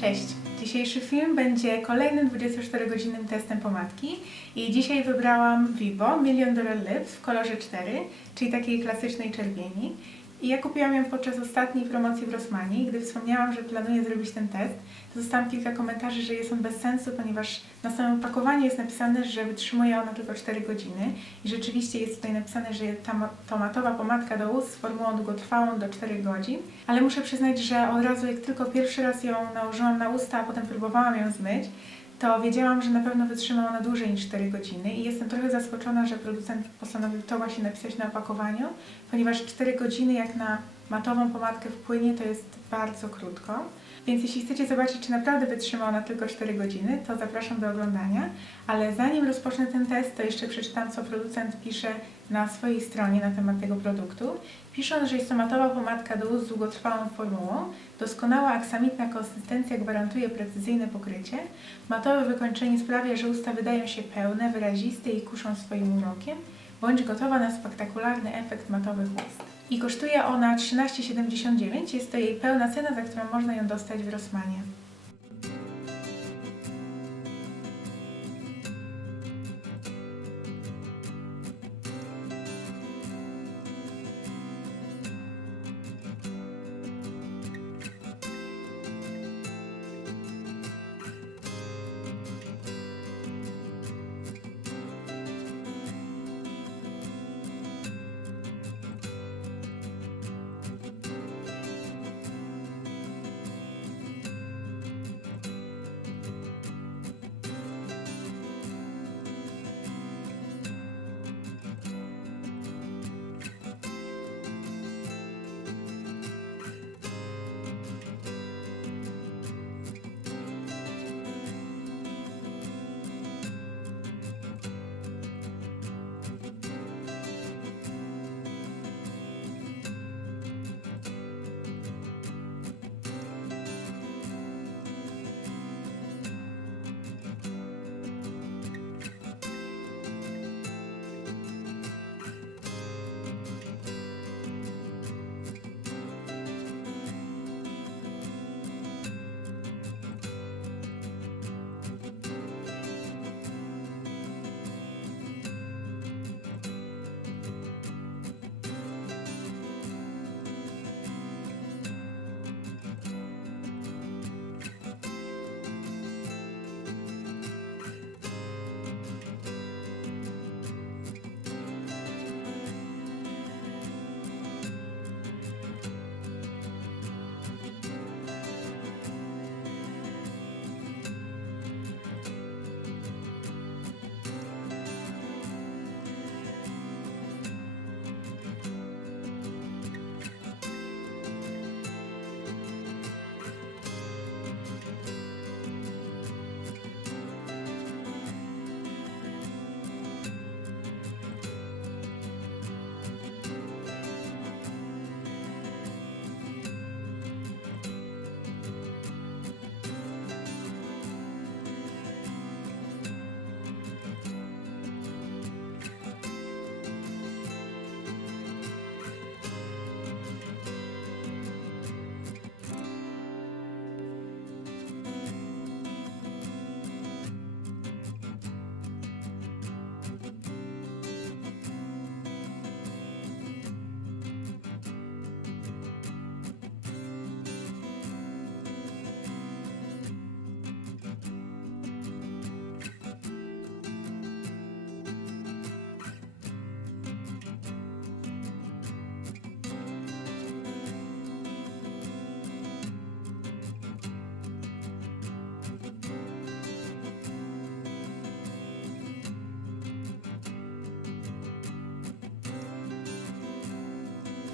Cześć! Dzisiejszy film będzie kolejnym 24-godzinnym testem pomadki i dzisiaj wybrałam Vivo Million Dollar Lips w kolorze 4, czyli takiej klasycznej czerwieni. I ja kupiłam ją podczas ostatniej promocji w Rossmanie i gdy wspomniałam, że planuję zrobić ten test, to dostałam kilka komentarzy, że jest on bez sensu, ponieważ na samym opakowaniu jest napisane, że wytrzymuje ona tylko 4 godziny. I rzeczywiście jest tutaj napisane, że ta ma- to matowa pomadka do ust z formułą długotrwałą do 4 godzin, ale muszę przyznać, że od razu jak tylko pierwszy raz ją nałożyłam na usta, a potem próbowałam ją zmyć, to wiedziałam, że na pewno wytrzyma ona dłużej niż 4 godziny i jestem trochę zaskoczona, że producent postanowił to właśnie napisać na opakowaniu, ponieważ 4 godziny jak na matową pomadkę wpłynie to jest bardzo krótko. Więc jeśli chcecie zobaczyć, czy naprawdę wytrzyma ona tylko 4 godziny, to zapraszam do oglądania. Ale zanim rozpocznę ten test, to jeszcze przeczytam, co producent pisze na swojej stronie na temat tego produktu. Pisząc, że jest to matowa pomadka do ust z długotrwałą formułą, doskonała aksamitna konsystencja gwarantuje precyzyjne pokrycie, matowe wykończenie sprawia, że usta wydają się pełne, wyraziste i kuszą swoim urokiem, bądź gotowa na spektakularny efekt matowych ust. I kosztuje ona 13,79, jest to jej pełna cena, za którą można ją dostać w Rossmanie.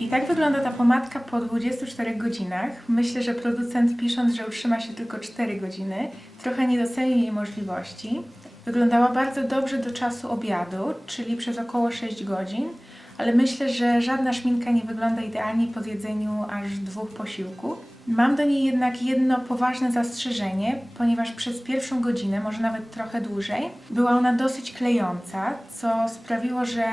I tak wygląda ta pomadka po 24 godzinach. Myślę, że producent pisząc, że utrzyma się tylko 4 godziny, trochę nie docenił jej możliwości. Wyglądała bardzo dobrze do czasu obiadu, czyli przez około 6 godzin, ale myślę, że żadna szminka nie wygląda idealnie po zjedzeniu aż dwóch posiłków. Mam do niej jednak jedno poważne zastrzeżenie, ponieważ przez pierwszą godzinę, może nawet trochę dłużej, była ona dosyć klejąca, co sprawiło, że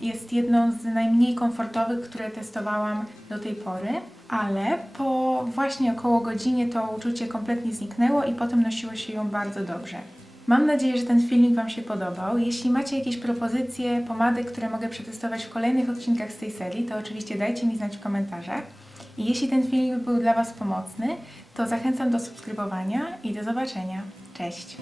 jest jedną z najmniej komfortowych, które testowałam do tej pory. ale po właśnie około godzinie to uczucie kompletnie zniknęło i potem nosiło się ją bardzo dobrze. Mam nadzieję, że ten filmik Wam się podobał. Jeśli macie jakieś propozycje, pomady, które mogę przetestować w kolejnych odcinkach z tej serii, to oczywiście dajcie mi znać w komentarzach. Jeśli ten filmik był dla Was pomocny, to zachęcam do subskrybowania i do zobaczenia. Cześć!